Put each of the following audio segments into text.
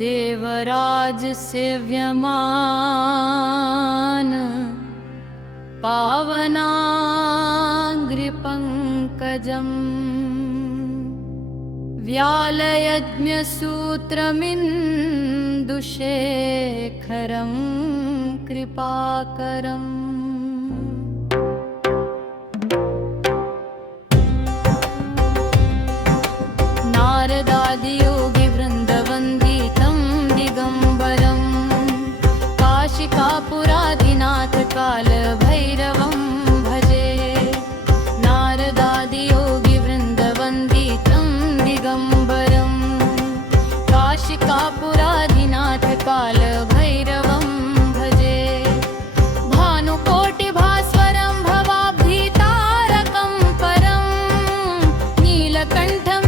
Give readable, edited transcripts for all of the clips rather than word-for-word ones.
देवराज सेव्यमान पावनाङ्घ्रिपङ्कजम् व्यालयज्ञसूत्रमिन्दुशेखरं कृपाकरम् नारदादियोगिवृन्दवन्दितं दिगम्बरं काशिकापुराधिनाथकालभैरवं भजे। नारदादियोगिवृन्दवन्दितं दिगम्बरं काशिकापुराधिनाथकालभैरवं भजे। भानुकोटिभास्वरं भवाब्धितारकं परं नीलकण्ठं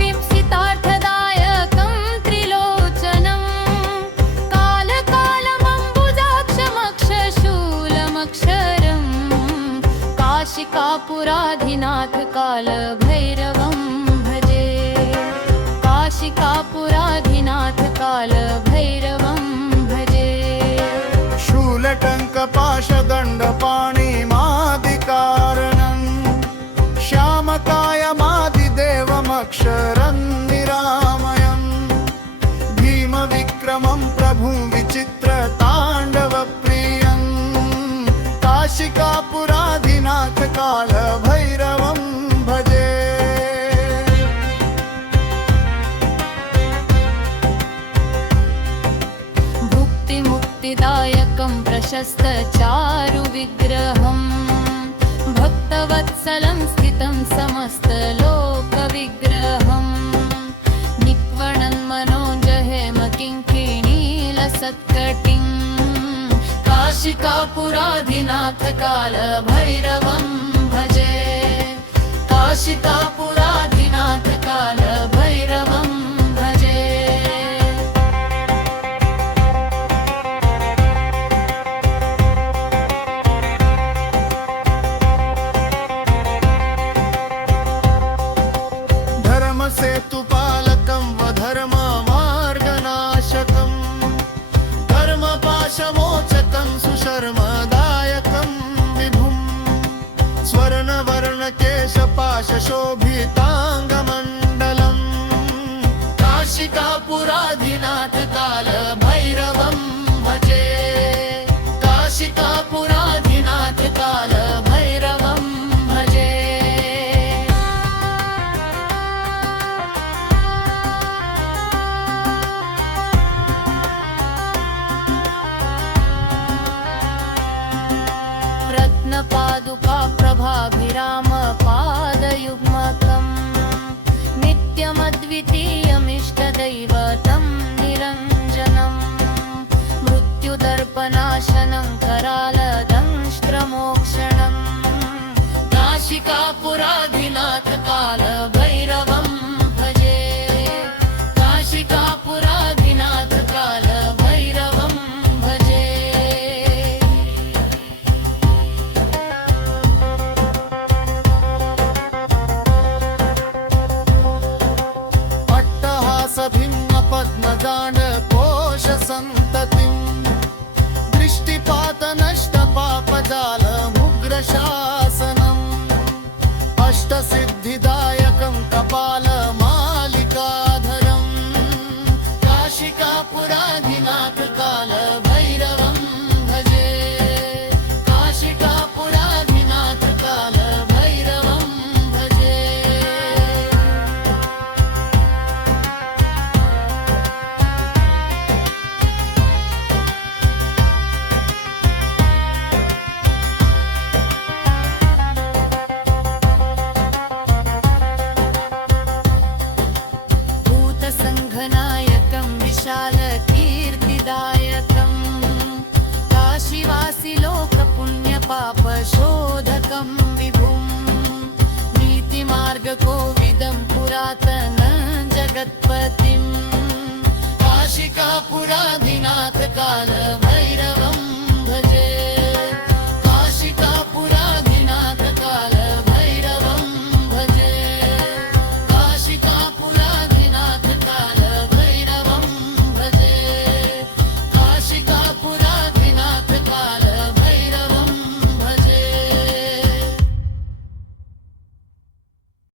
काशिकापुराधिनाथ कालभैरवं भजे। काशिकापुराधिनाथ कालभैरवं भजे। शूलटङ्कपाशदण्डपाणिमादिकारणं श्यामकायमादिदेवमक्षरं निरामयं भीमविक्रमं प्रभुं विचित्रताण्डवप्रियं काशिकापुराधिनाथ कालभैरवं भजे। भुक्तिमुक्तिदायकं प्रशस्तचारुविग्रहं भक्तवत्सलं स्थितं समस्तलोकविग्रहं निक्वणन्मनोजहेमकिङ्किणीलसत्कटिं काशिकापुराधिनाथ कालभैरवं भजे। काशिकापुराधिनाथ कालभैरवं भजे। धर्मसेतुपालकं वधर्ममार्गनाशकं धर्मपाशमोचकं सुशर्मदायकं विभुं स्वर्णवर्णकेशपाशशोभिताङ्गमण्डलं काशिकापुराधिनाथ कालभैरवं भजे। काशिकापुराधिनाथ कालभैरवं भजे। रत्नपादुका प्रभाभिरामपादयुग्मकं नित्यमद्वितीयमिष्टदैवतं निरञ्जनं मृत्युदर्पनाशनं करालदंष्ट्रमोक्षणं काशिकापुराधिनाथ कालभैरवं भजे। काशिकापुराधिनाथ कालभैरवं भजे। भिन्नपद्मदानकोशसन्ततिं दृष्टिपातनष्टपापजालमुग्रशासनम् अष्टसिद्धिदायकं कपालमालिकाधरं काशिकापुराधिनाथ कालभैरवं भजे। काशिकापुराधिनाथ कालभैरवं भजे। विशालकीर्तिदायकं काशीवासिलोकपुण्यपापशोधकं विभुं नीतिमार्गकोविदं पुरातनं जगत्पतिं काशिकापुराधिनाथ कालभैरवं